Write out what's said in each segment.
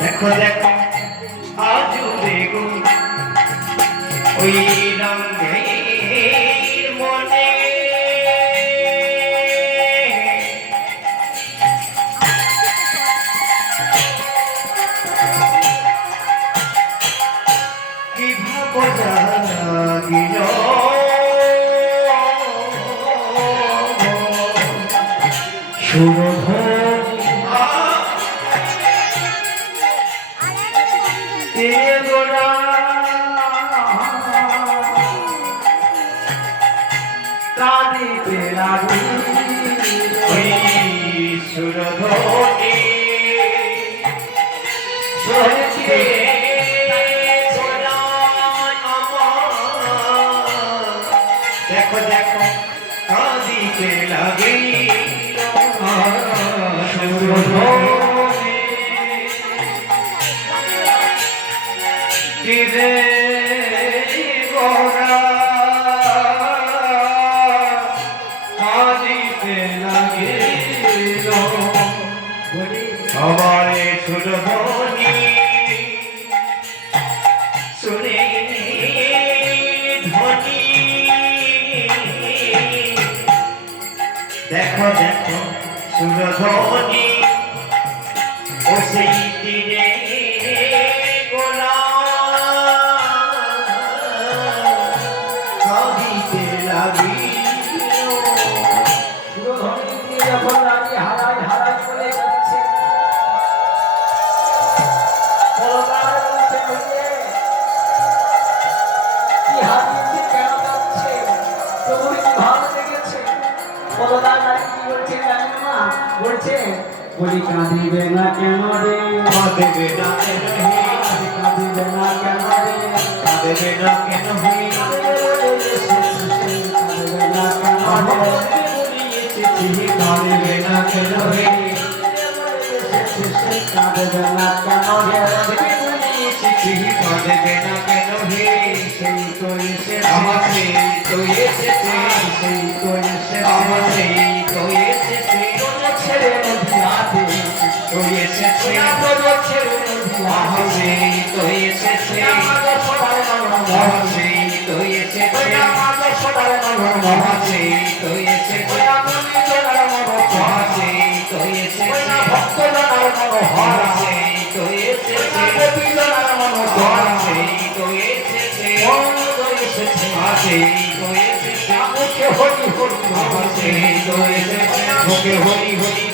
দেখো দেখো আজ দেখো ওই সুরধ কাঁদিতে লাগি। ওই সুরধনি আমারে সুরধনি শুনে ধ্বনি দেখো দেখো। সুরধনি ও সেই দিনে গোলা কাঁদিতে লাগিল সুরধনী দিয়ে যখন রানী হারাই হারাই বলে যাচ্ছে কলকার বলছে বলছে কি হারিয়েছে কেন যাচ্ছে প্রভুর কি ভালো লেগেছে? কলকার বলছে বলি কাঁদিবে না কেন রে? কাঁদিবে না কেন রে? কাঁদিবে না কেন রে? কাঁদিবে না কেন রে? কাঁদিবে না কেন রে? না কেন কাঁদিবে না কেন রে? এসেছে আমার সেই তো এসেছে মুখে হরি হরি হরি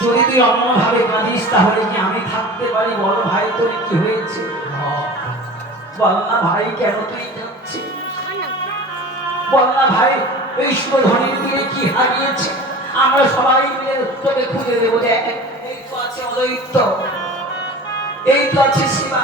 যদি তুই অন্য ভাবে কাঁদিস, তাহলে কি আমি থাকতে পারি? বড় ভাই, তোর কি হয়েছে? বল না ভাই, কেন তুই যাচ্ছিস বল না ভাই, এই সুরধনির তীরে কি হারিয়েছে? আমরা সবাই মিলে তোকে খুঁজে দেবো এই তো আছে অদ্বৈত। এই তো আছে শিবা।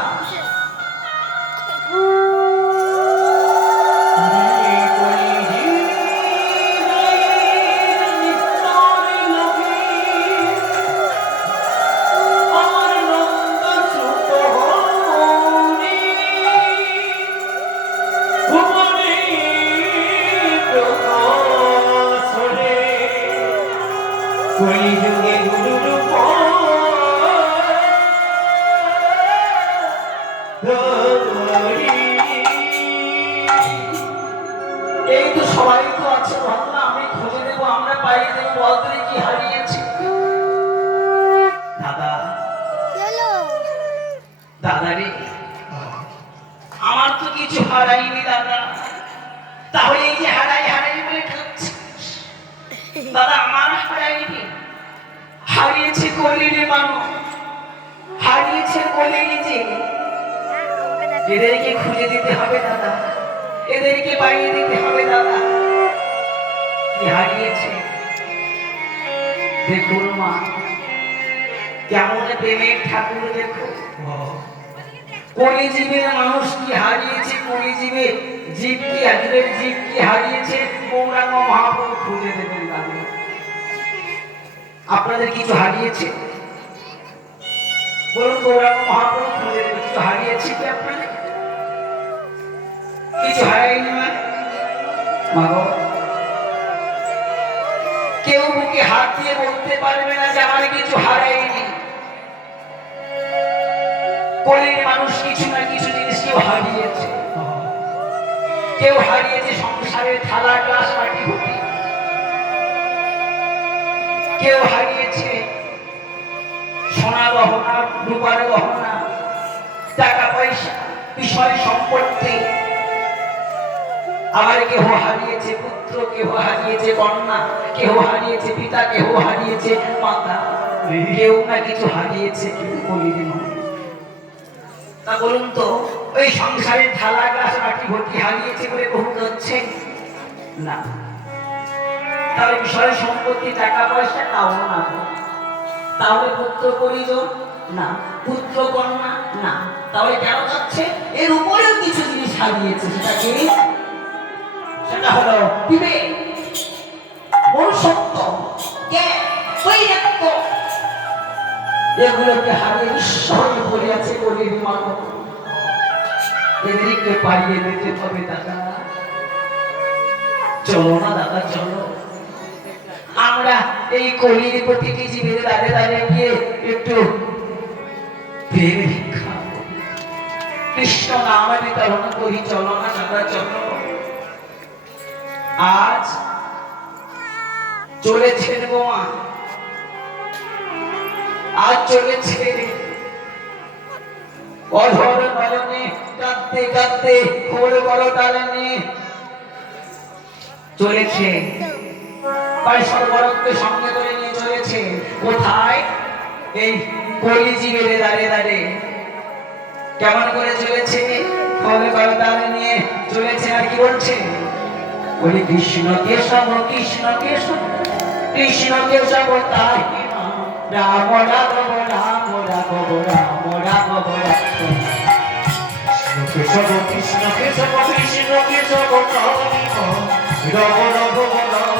এই তো সবাই তো আছে ভাবনা আমি খুঁজে দেবো আমরা পাইয়ে দেবো বলতে কি হারিয়েছি। দাদা। দাদা রে আমার তো কিছু হারাইনি হারিয়েছে কলিরে এদেরকে খুঁজে দিতে হবে দাদা। এদেরকে পাইয়ে দিতে হবে দাদা। হারিয়েছে? দেখুন মা, কেমন প্রেমের ঠাকুর দেখো। কলিজীবের মানুষ কি হারিয়েছে? কলিজীবে জীব কি আজকের জীব কি হারিয়েছে? গৌরাঙ্গ মহাপ্রভু খুঁজে দেবেন দাদা। আপনাদের কিছু হারিয়েছে? বলুন কিছু হারিয়েছে কি আপনাদের কিছু হারাইনি মা মা কেউ বুকে হাত দিয়ে বলতে পারবে না যে আমার কিছু হারাইনি। কলির মানুষ কিছু না কিছু জিনিস কেউ হারিয়েছে। কেউ হারিয়েছে সংসারের থালা, গ্লাস মাটি ভর্তি কেউ হারিয়েছে সোনা গহনা, রূপার গহনা, টাকা পয়সা, বিষয় সম্পত্তি। আবার কেহ হারিয়েছে পুত্র, কেহ হারিয়েছে কন্যা, কেহ হারিয়েছে পিতা, কেহ হারিয়েছে মাতা। কেউ না কিছু হারিয়েছে তা বলুন তো, ওই সংসারের থালা গাছ মাটি ভর্তি হারিয়েছে বলে বহুত হচ্ছে? না। তাহলে বিষয় সম্পত্তি, টাকা পয়সা, তাও না। তাহলে পুত্র পরিজন না, পুত্র কন্যা না। তাহলে কেন যাচ্ছে? এর উপরেও কিছু জিনিস হারিয়েছে, সেটা কি? সেটা হলো বিবেক, মনুষ্যত্ব এগুলোকে হারিয়ে ঈশ্বরে মানব এদেরকে পাইয়ে দিতে হবে দাদা। চলো না দাদা, চলো। আমরা এই কলির প্রতিটি জীবের দাঁড়ে দাঁড়িয়ে গিয়ে একটু কৃষ্ণ নাম বিতরণ করি, চলো না, দাদা, চলো। আজ চলেছেন বোমা আজ চলেছে অধর নয়নে কাঁদতে কাঁদতে খোল বড় টানে চলেছে পারিশ্বর বরককে সঙ্গে করে নিয়ে চলেছে। কোথায়? এই কলিজীবের দাঁড়ে দাঁড়ে কেমন করে চলেছে? বড় টানে নিয়ে চলেছে আর কি বলছে? বলি, কৃষ্ণ কেশব কৃষ্ণ কেশব কৃষ্ণ কেশব তাই রাম রাঘব রাম রাঘব রাম রাঘব কেশব, কৃষ্ণ কেশব কৃষ্ণ কেশব রাম রাম রাম